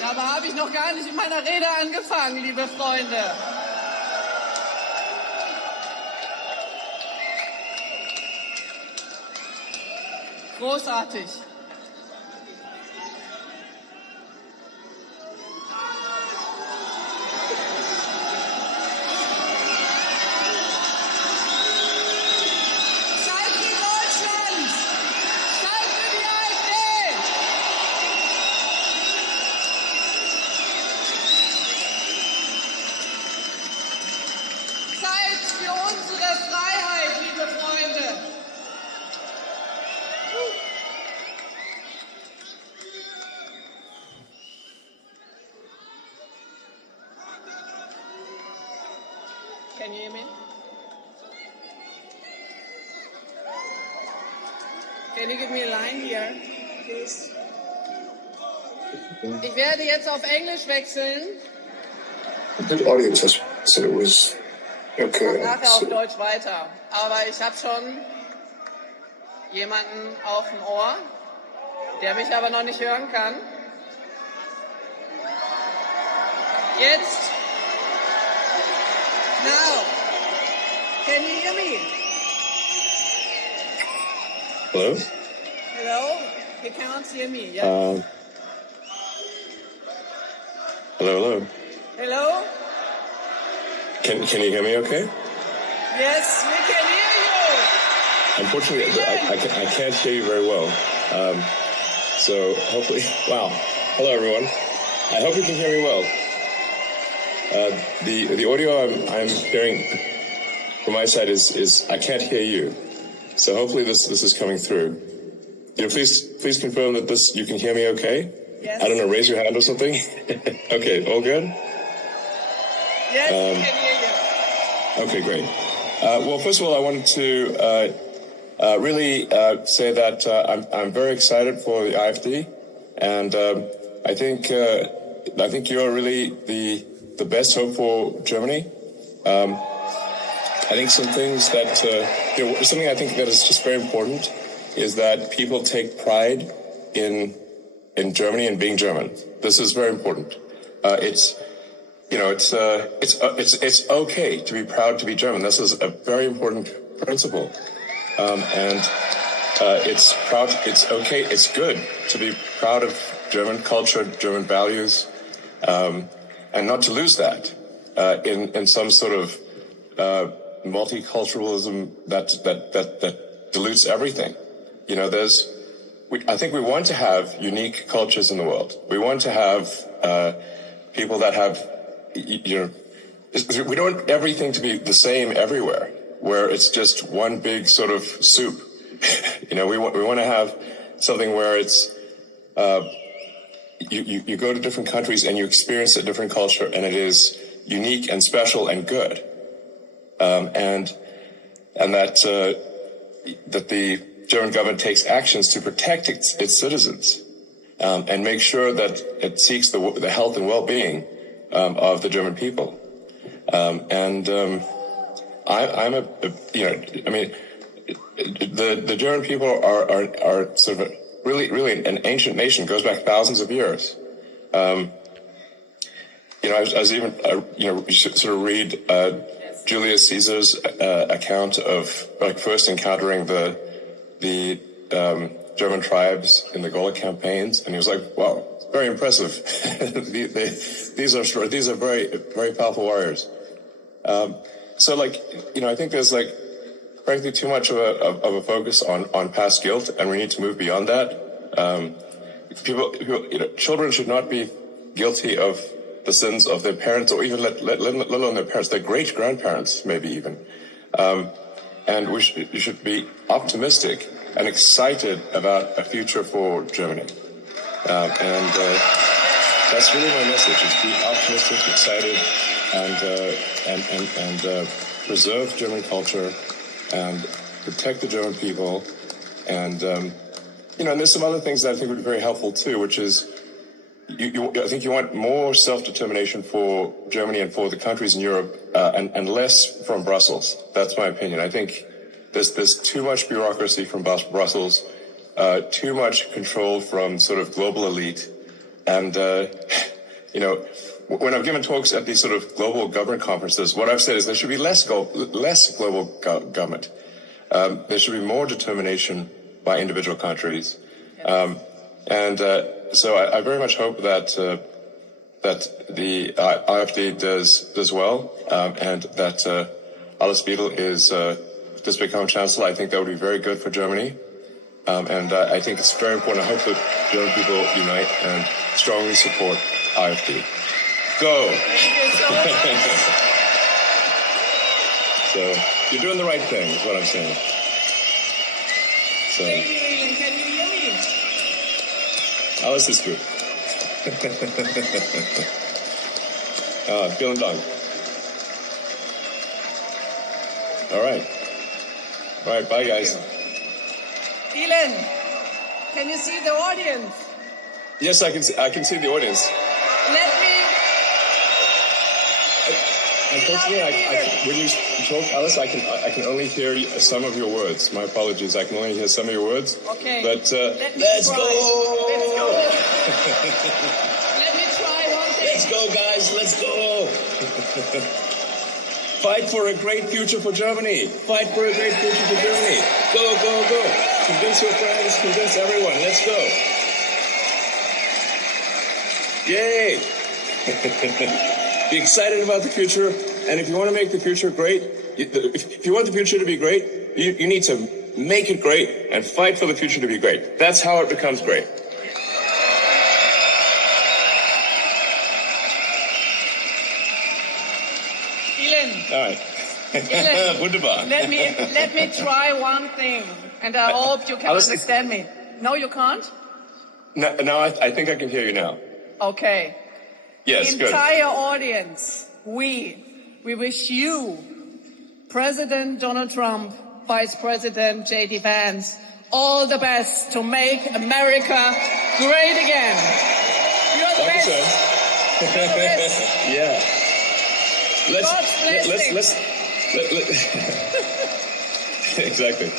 Dabei habe ich noch gar nicht in meiner Rede angefangen, liebe Freunde. Großartig. Can you hear me? Can you give me a line here, please? Ich werde jetzt auf Englisch wechseln. The audience has said it was okay. Und nachher auf Deutsch weiter. Aber ich habe schon jemanden auf dem Ohr, der mich aber noch nicht hören kann. Jetzt. Now, can you hear me? Hello? Hello? He can't hear me. Yeah. Hello. Hello? Can you hear me okay? Yes, we can hear you. Unfortunately, I can't hear you very well. So hopefully, wow. Hello, everyone. I hope you can hear me well. The audio I'm hearing from my side is I can't hear you. So hopefully this is coming through. Please confirm that you can hear me okay? Yes. I don't know, raise your hand or something. Okay, all good? Yes, we can hear you. Okay, great. Well, first of all, I wanted to really say that I'm very excited for the AFD, and I think you're really the best hope for Germany. I think some things that something I think that is just very important is that people take pride in Germany and being German. This is very important. It's okay to be proud to be German. This is a very important principle, and it's okay. It's good to be proud of German culture, German values, and not to lose that in some sort of multiculturalism that dilutes everything. I think we want to have unique cultures in the world. We want to have people that have, we don't want everything to be the same everywhere, where it's just one big sort of soup. We want to have something where it's, you go to different countries and you experience a different culture, and it is unique and special and good. And that the German government takes actions to protect its citizens, and make sure that it seeks the health and well-being of the German people. The German people are sort of really an ancient nation, goes back thousands of years. I was even you should sort of read Julius Caesar's account of first encountering the German tribes in the Gaulic campaigns, and he was like, "Wow, it's very impressive. These are very, very powerful warriors." I think there's frankly too much of a focus on past guilt, and we need to move beyond that. Children should not be guilty of the sins of their parents, or even let alone their parents, their great grandparents, maybe even. And we should be optimistic and excited about a future for Germany. And that's really my message: is be optimistic, excited, and preserve German culture and protect the German people. And and there's some other things that I think would be very helpful too, which is I think you want more self-determination for Germany and for the countries in Europe, and less from Brussels. That's my opinion. I think there's too much bureaucracy from Brussels. too much control from sort of global elite. And, when I've given talks at these sort of global government conferences, what I've said is there should be less global government. There should be more determination by individual countries. So I very much hope that the AFD does well, and that Alice Beadle does become chancellor. I think that would be very good for Germany. I think it's very important. I hope that German people unite and strongly support AFD. Go! Thank you so much. So you're doing the right thing, is what I'm saying. So Thank you, Elon. Can you hear me? Alice is good. Vielen Dank. All right. Bye, guys. Elon, can you see the audience? Yes, I can see the audience. Let me. Unfortunately, when you talk, Alice, I can only hear some of your words. My apologies. I can only hear some of your words. Okay. But let's go. Let's go. Let me try one thing. Let's go, guys. Let's go. Fight for a great future for Germany. Fight for a great future for Germany. Go, go, go. Convince your friends. Convince everyone. Let's go. Yay. Be excited about the future, and if you want to make the future great, if you want the future to be great, you need to make it great and fight for the future to be great. That's how it becomes great. Elon. All right. Elon, Wunderbar. let me try one thing, and I hope you can understand me. No, you can't? No, I think I can hear you now. Okay. Yes, good. Entire audience, we wish you, President Donald Trump, Vice President J.D. Vance, all the best to make America great again. You're the best. You're the best. Yeah. Let's exactly.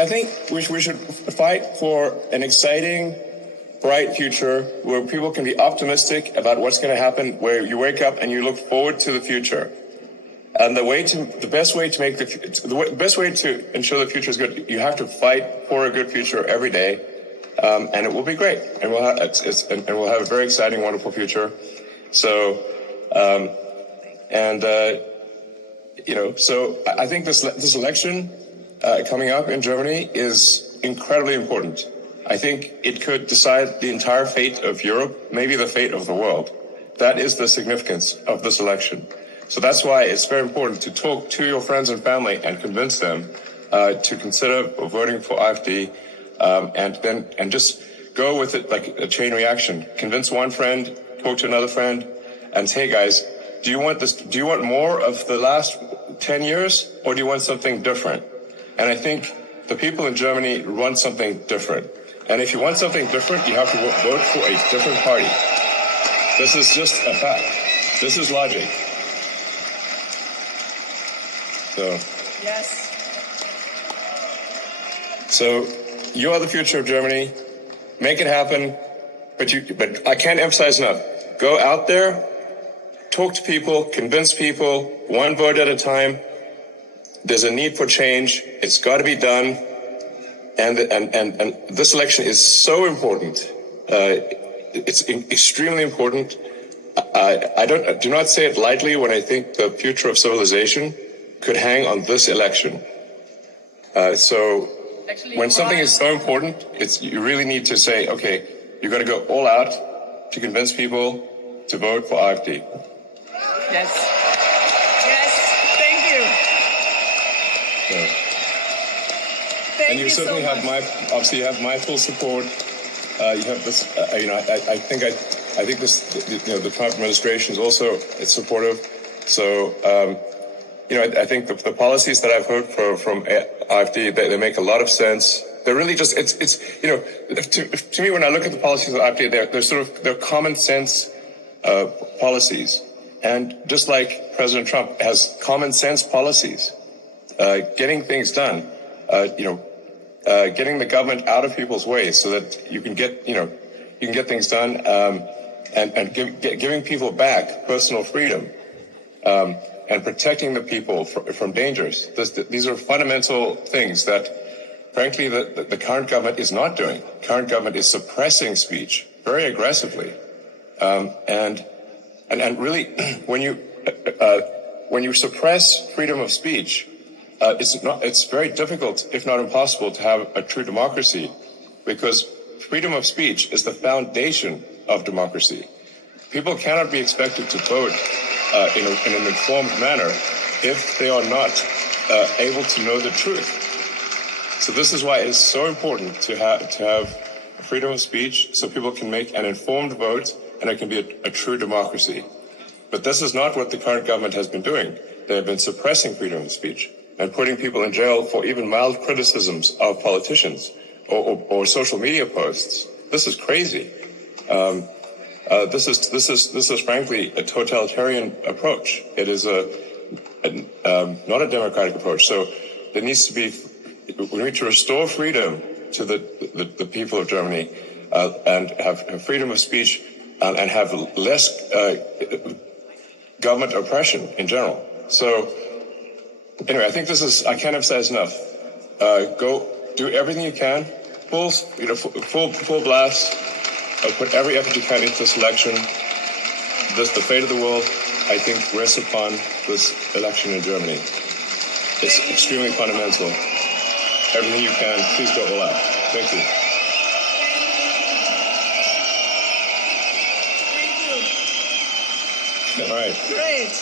I think we should fight for an exciting, bright future where people can be optimistic about what's going to happen, where you wake up and you look forward to the future. And the best way to ensure the future is good, you have to fight for a good future every day, and it will be great, and we'll have a very exciting, wonderful future. So, so I think this election coming up in Germany is incredibly important. I think it could decide the entire fate of Europe, maybe the fate of the world. That is the significance of this election. So that's why it's very important to talk to your friends and family and convince them to consider voting for AfD, and just go with it like a chain reaction. Convince one friend, talk to another friend, and say, hey guys, do you want more of the last 10 years, or do you want something different? And I think the people in Germany want something different. And if you want something different, you have to vote for a different party. This is just a fact. This is logic. So. Yes. So you are the future of Germany. Make it happen. But I can't emphasize enough. Go out there, talk to people, convince people, one vote at a time. There's a need for change. It's got to be done. And this election is so important. It's extremely important. I do not say it lightly when I think the future of civilization could hang on this election. So Actually, when something is so important, you really need to say, okay, you've got to go all out to convince people to vote for AfD. Yes. Yes. Thank you. So. Thank And you certainly so have much. you have my full support. You have this, I think the Trump administration is also supportive. So, I think the policies that I've heard from AfD, they make a lot of sense. They're really just, to me, when I look at the policies of AfD, they're common sense policies. And just like President Trump has common sense policies, getting things done. getting the government out of people's way so that you can get things done, and giving people back personal freedom, and protecting the people from dangers. These are fundamental things that, frankly, the current government is not doing. Current government is suppressing speech very aggressively, and really, when you suppress freedom of speech, it's very difficult, if not impossible, to have a true democracy, because freedom of speech is the foundation of democracy. People cannot be expected to vote in an informed manner if they are not able to know the truth. So this is why it is so important to have freedom of speech, so people can make an informed vote and it can be a true democracy. But this is not what the current government has been doing. They have been suppressing freedom of speech and putting people in jail for even mild criticisms of politicians or social media posts. This is crazy. This is frankly a totalitarian approach. It is not a democratic approach. So there needs to be, we need to restore freedom to the people of Germany, and have freedom of speech, and have less government oppression in general. So anyway, I think I can't emphasize enough. Go do everything you can, full blast. Put every effort you can into this election. The fate of the world, I think, rests upon this election in Germany. It's extremely fundamental. Everything you can, please go all out. Thank you. Thank you. All right. Great.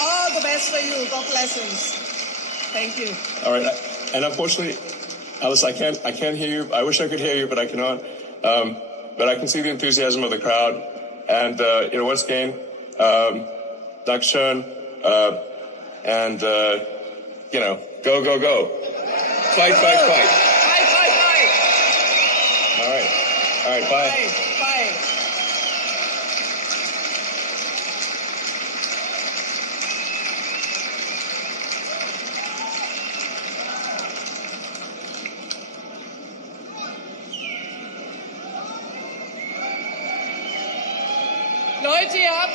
All the best for you. God blessings. Thank you. All right. And unfortunately, Alice, I can't hear you. I wish I could hear you, but I cannot. But I can see the enthusiasm of the crowd. And, once again, Dankeschön, and, go, go, go. Fight, fight, fight. Fight, fight, fight. All right, bye. Fight, fight. Leute, ihr habt